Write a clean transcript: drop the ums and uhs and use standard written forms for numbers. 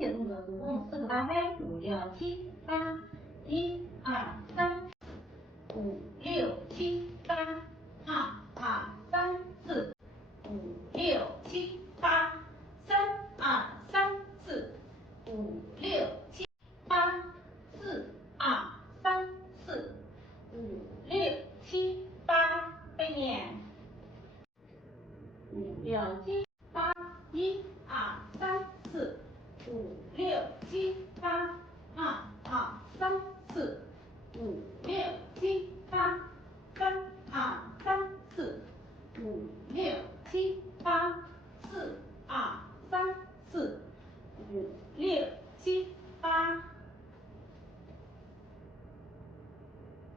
节动作总共4个八拍，5、6、7、8，1、2、3、5、6、7、8，2、2、3、4、5、6、7、8，3、2、3、4、5、6、7、8，4、2、3、4、5、6、7、8，背面5、6、7、8，1、2、3、4、5、6、7、8，2、2、3、4、5、6、7、8，3、2、3、4、5、6、7、8，4、2、3、4、5、6、7、